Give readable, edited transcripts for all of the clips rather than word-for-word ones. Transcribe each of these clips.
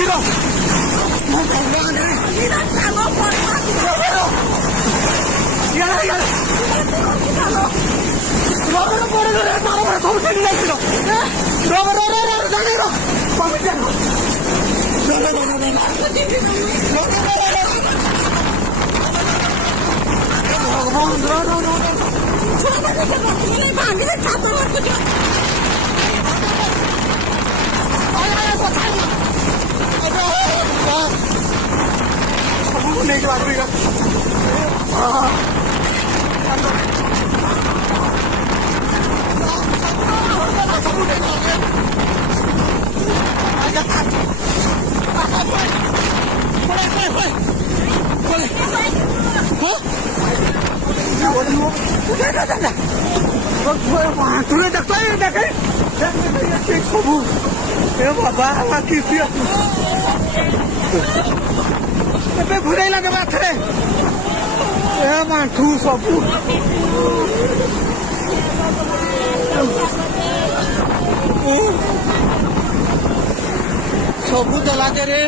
ଆସିଲ ସବୁ ନେଇକି ବାହାରିବ ସବୁ ଏ ବାବା କିଛି ଏବେ ଘୁରେଇଲା କେବେ ଏଥରେ ଏ ମାଣ୍ଠୁ ସବୁ ସବୁ ଦେଲା ରେ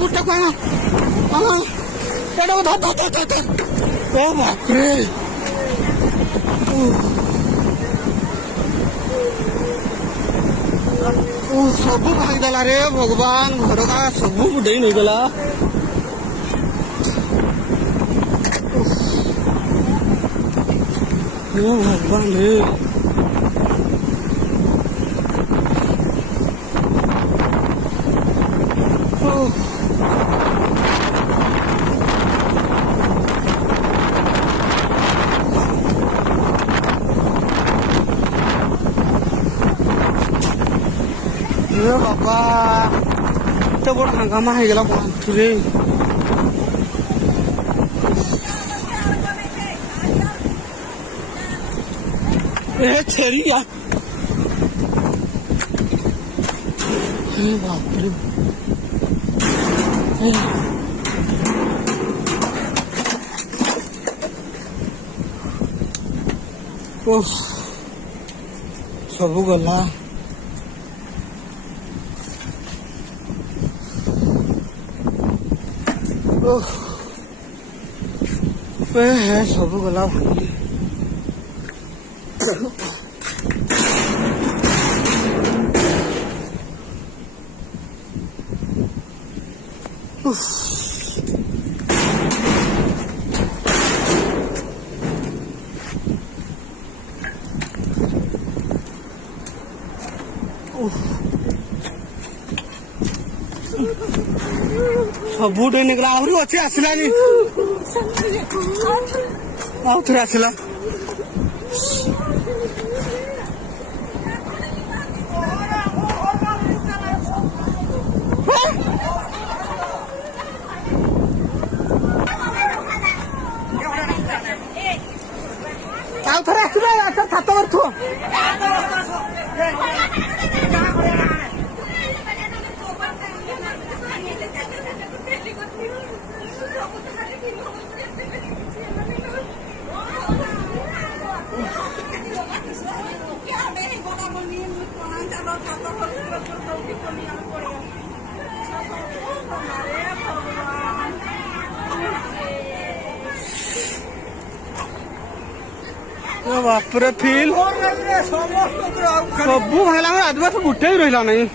गुट्टा को बापरे सबू भागदेला रे भगवान घर का सबू बुढ़े नहीं गला भगवान रे बाबा तो बड़ा हंगामा है गला बांधुरे ए छेरी यार अरे बाप रे ओह सबू गला है सब गला भांगी सबूट निकला आहरी अच्छे आसलानी आउ थे आसला आउ थे आसला अच्छा छात करूँ बापरे फिल सबू भागला आदिवासी गुटे ही रहा नहीं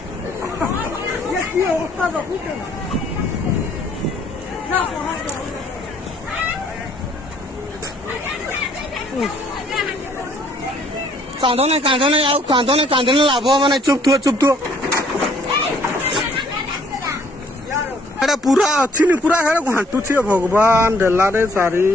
कांदो नहीं आउ कांदो नहीं लाभ माने चुप थुओ एटा पूरा अच्छी नहीं पूरा घाटू छे भगवान देला रे सारी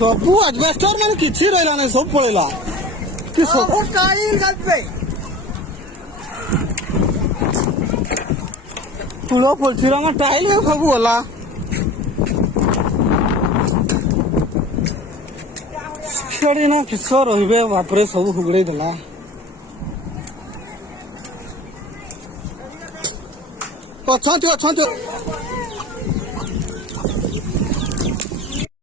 सबू एडवेस्टर मैंने किसी रहा नहीं सब पड़ेगा कि सब वो टाइल गलते तुलो पोलथिरा में टाइल है सब वाला छेड़ी ना किसो रहिबे बापरे सब हुगड़े देला अच्छा